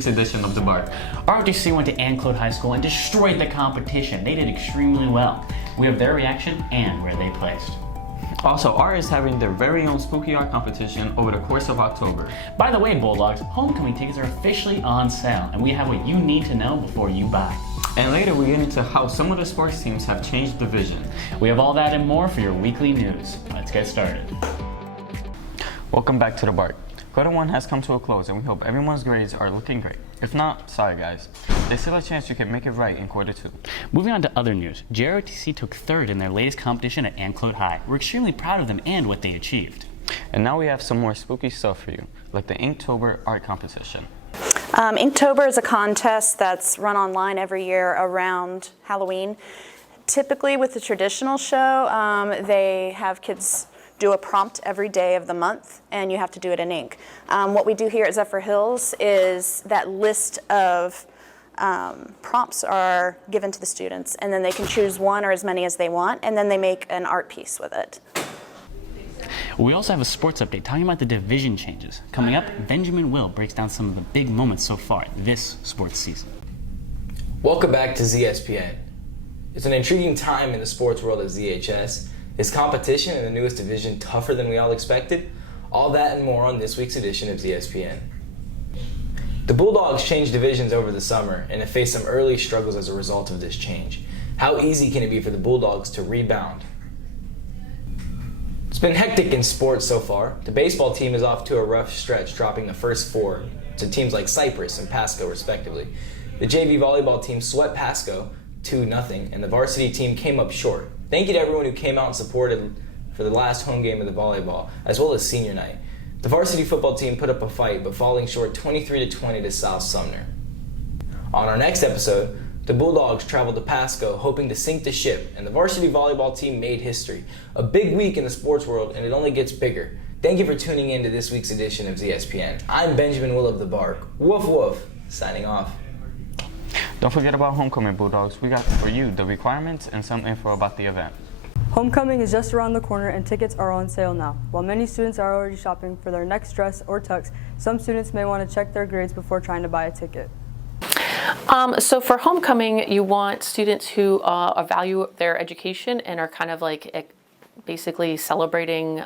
week's edition of The Bark. ROTC went to Ann Clode High School and destroyed the competition. They did extremely well. We have their reaction and where they placed. Also, R is having their very own spooky art competition over the course of October. By the way, Bulldogs, homecoming tickets are officially on sale, and we have what you need to know before you buy. And later we get into how some of the sports teams have changed division. We have all that and more for your weekly news. Let's get started. Welcome back to The Bark. Quarter 1 has come to a close and we hope everyone's grades are looking great. If not, sorry guys. There's still a chance you can make it right in quarter 2. Moving on to other news, JROTC took third in their latest competition at Ann Clode High. We're extremely proud of them and what they achieved. And now we have some more spooky stuff for you, like the Inktober art competition. Inktober is a contest that's run online every year around Halloween. Typically with the traditional show, they have kids do a prompt every day of the month, and you have to do it in ink. What we do here at Zephyr Hills is that list of prompts are given to the students, and then they can choose one or as many as they want, and then they make an art piece with it. We also have a sports update talking about the division changes. Coming up, Benjamin Will breaks down some of the big moments so far this sports season. Welcome back to ZSPN. It's an intriguing time in the sports world at ZHS. Is competition in the newest division tougher than we all expected? All that and more on this week's edition of ZSPN. The Bulldogs changed divisions over the summer and have faced some early struggles as a result of this change. How easy can it be for the Bulldogs to rebound? It's been hectic in sports so far. The baseball team is off to a rough stretch, dropping the first 4 to teams like Cypress and Pasco respectively. The JV volleyball team swept Pasco 2-0, and the varsity team came up short. Thank you to everyone who came out and supported for the last home game of the volleyball, as well as senior night. The varsity football team put up a fight, but falling short 23-20 to South Sumner. On our next episode, the Bulldogs traveled to Pasco hoping to sink the ship, and the varsity volleyball team made history. A big week in the sports world, and it only gets bigger. Thank you for tuning in to this week's edition of ZSPN. I'm Benjamin Will of The Bark. Woof woof, signing off. Don't forget about Homecoming, Bulldogs. We got for you the requirements and some info about the event. Homecoming is just around the corner and tickets are on sale now. While many students are already shopping for their next dress or tux, some students may want to check their grades before trying to buy a ticket. So for homecoming, you want students who value their education and are kind of like basically celebrating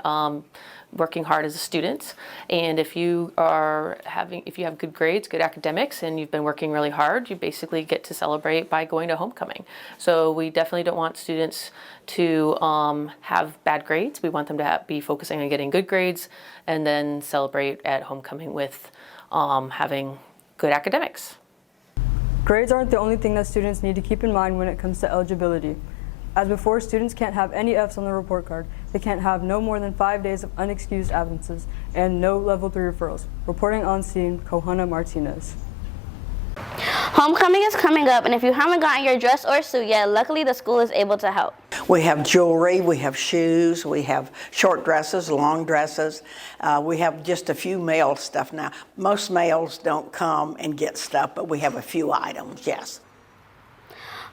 working hard as a student. And if you have good grades, good academics, and you've been working really hard, you basically get to celebrate by going to homecoming. So we definitely don't want students to have bad grades. We want them to be focusing on getting good grades and then celebrate at homecoming with having good academics. Grades aren't the only thing that students need to keep in mind when it comes to eligibility. As before, students can't have any Fs on the report card. They can't have no more than 5 days of unexcused absences and no level 3 referrals. Reporting on scene, Kohana Martinez. Homecoming is coming up, and if you haven't gotten your dress or suit yet, luckily the school is able to help. We have jewelry, we have shoes, we have short dresses, long dresses. We have just a few male stuff now. Most males don't come and get stuff, but we have a few items, yes.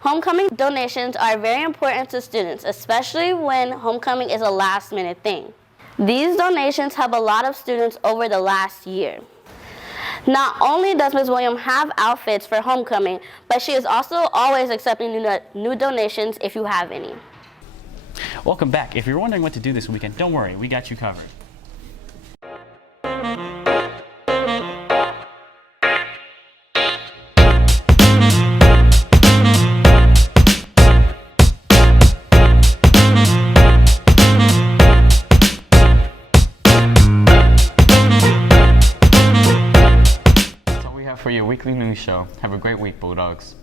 Homecoming donations are very important to students, especially when homecoming is a last-minute thing. These donations help a lot of students over the last year. Not only does Ms. Williams have outfits for homecoming, but she is also always accepting new donations if you have any. Welcome back. If you're wondering what to do this weekend, don't worry, we got you covered. For your weekly news show. Have a great week, Bulldogs.